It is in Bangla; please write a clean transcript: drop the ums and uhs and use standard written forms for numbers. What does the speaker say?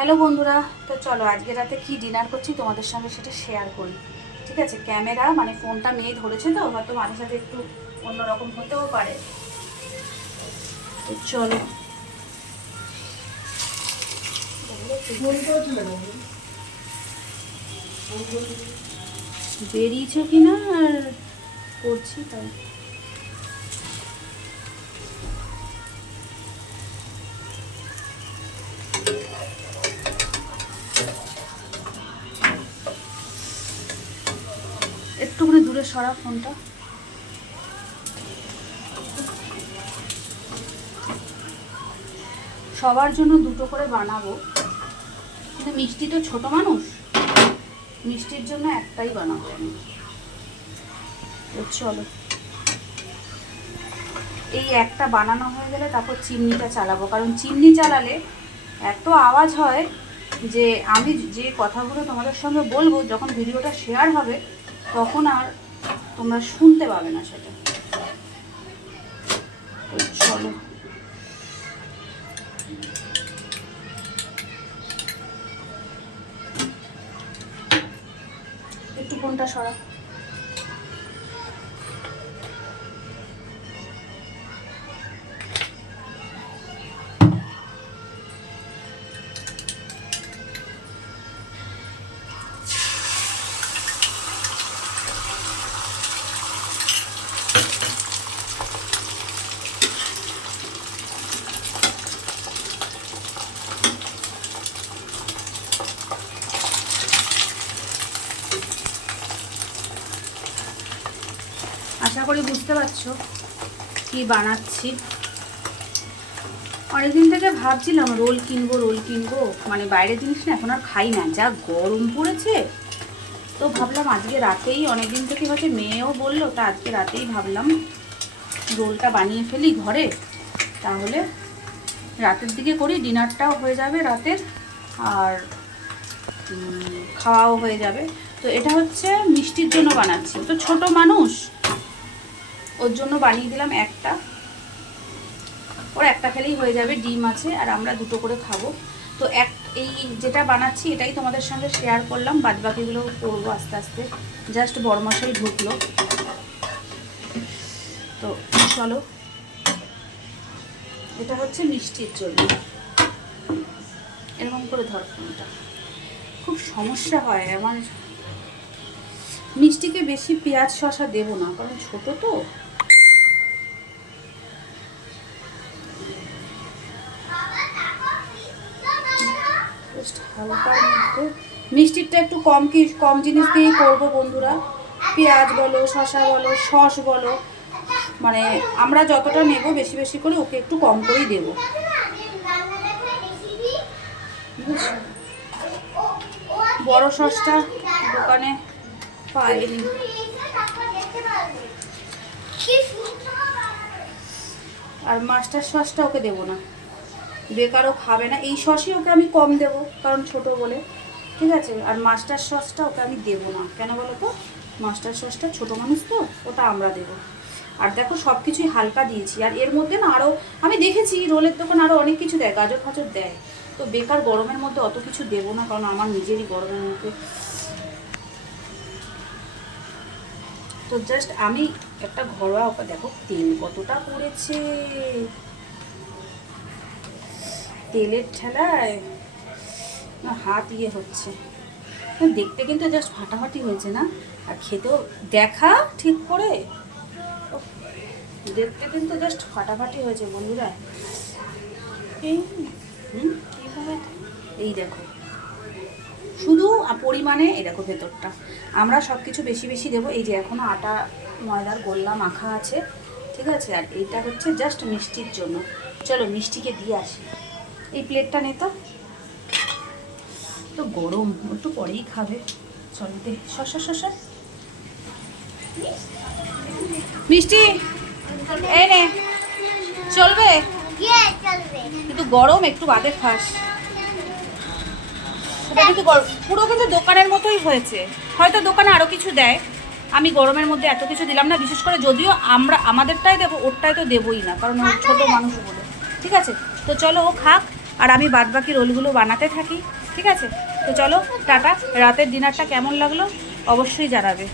হ্যালো বন্ধুরা, তো চলো আজকে রাতে কি ডিনার করছি তোমাদের সঙ্গে সেটা শেয়ার করি। ঠিক আছে, ক্যামেরা মানে ফোনটা মেয়ে ধরেছে তো হয়তো মাঝে সাথে একটু অন্যরকম হতেও পারে। তো চলো বেরিয়েছো কিনা আর করছি তাই। একটুখানি দূরে সরা ফোনটা। সবার জন্য দুটো করে বানাবো, কিন্তু মিষ্টি তো ছোট মানুষ, মিষ্টির জন্য একটাই বানাবো আমি। তো চলো এই একটা বানানো হয়ে গেলে তারপর চিমনিটা চালাবো, কারণ চিমনি চালালে এত আওয়াজ হয় যে আমি যে কথাগুলো তোমাদের সঙ্গে বলবো যখন ভিডিওটা শেয়ার হবে তখন আর তোমরা শুনতে পাবে না সেটা। তো চলো একটু কোনটা সরা। আশা করি বুঝতে পারছো কি বানাচ্ছি। অনেকদিন থেকে ভাবছিলাম রোল কিনবো, মানে বাইরের জিনিস না এখন আর খাই না, যা গরম পড়েছে। তো ভাবলাম আজকে রাতেই, অনেকদিন থেকে হচ্ছে মেয়েও বললো, তা আজকে রাতেই ভাবলাম রোলটা বানিয়ে ফেলি ঘরে, তাহলে রাতের দিকে করি, ডিনারটাও হয়ে যাবে রাতের আর খাওয়াও হয়ে যাবে। তো এটা হচ্ছে মিষ্টির জন্য বানাচ্ছি, তো ছোট মানুষ ওর জন্য বানিয়ে দিলাম একটা, ওর একটা খেলেই হয়ে যাবে, ডিম আছে আর আমরা দুটো করে খাবো। তো এই যেটা বানাচ্ছি এটাই তোমাদের সঙ্গে শেয়ার করলাম, বাদবাকিগুলো করবো আস্তে আস্তে। জাস্ট বড়মশাই ঢুকলো, তো চলো। এটা হচ্ছে মিষ্টির জন্য, এরকম করে ধর ফোনটা, খুব সমস্যা হয় আমার। মিষ্টিকে বেশি পেঁয়াজ শসা দেবো না, কারণ ছোট তো। হালকার মধ্যে মিষ্টিটা একটু কম জিনিস দিয়েই করবো বন্ধুরা। পেঁয়াজ বলো, শসা বলো, সস বলো, মানে আমরা যতটা নেব বেশি বেশি করে ওকে একটু কম করেই দেবো। বড় সসটা দোকানে পাইনি, আর মাস্টার সসটা ওকে দেবো না, বেকারও খাবে না। এই সসই ওকে আমি কম দেবো কারণ ছোট বলে, ঠিক আছে। আর মাস্টার সসটা ওকে আমি দেবো না, কেন বলো তো, মাস্টার সসটা ছোট মানুষ তো, ওটা আমরা দেবো। আর দেখো সব কিছুই হালকা দিয়েছি, আর এর মধ্যে না আরও আমি দেখেছি রোলের দোকান আরও অনেক কিছু দেয়, গাজর ফাজর দেয়, তো বেকার গরমের মধ্যে অত কিছু দেবো না, কারণ আমার নিজেরই গরমের মধ্যে। তো জাস্ট আমি একটা ঘরোয়া, ওকে দেখো তেল কতটা পড়েছে, তেলের ঠেলায় হাত ইয়ে হচ্ছে। দেখতে কিন্তু জাস্ট ফাটাফাটি হয়েছে না, আর খেতেও দেখা ঠিক করে, দেখতে কিন্তু জাস্ট ফাটাফাটি হয়েছে বন্ধুরা। এই দেখো শুধু পরিমাণে, এই দেখো ভেতরটা আমরা সব কিছু বেশি বেশি দেবো। এই যে এখনও আটা ময়দার গোল্লা মাখা আছে, ঠিক আছে। আর এইটা হচ্ছে জাস্ট মিষ্টির জন্য। চলো মিষ্টিকে দিয়ে আসি, এই প্লেটটা নে তো, তো গরম একটু পরেই খাবে। চল দে শসা মিষ্টি এই নে, চলবে কিন্তু গরম, একটু বাদে খাস। এটা কিন্তু পুরো কিন্তু দোকানের মতোই হয়েছে, হয়তো দোকানে আরও কিছু দেয়, আমি গরমের মধ্যে এত কিছু দিলাম না, বিশেষ করে যদিও আমরা আমাদেরটাই দেবো, ওরটাই তো দেবোই না, কারণ ও ছোটো মানুষ বলে। ঠিক আছে, তো চলো ও খাক, আর আমি বাদবাকি রোলগুলো বানাতে থাকি। ঠিক আছে, তো চলো টাটা। রাতের ডিনারটা কেমন লাগলো অবশ্যই জানাবে।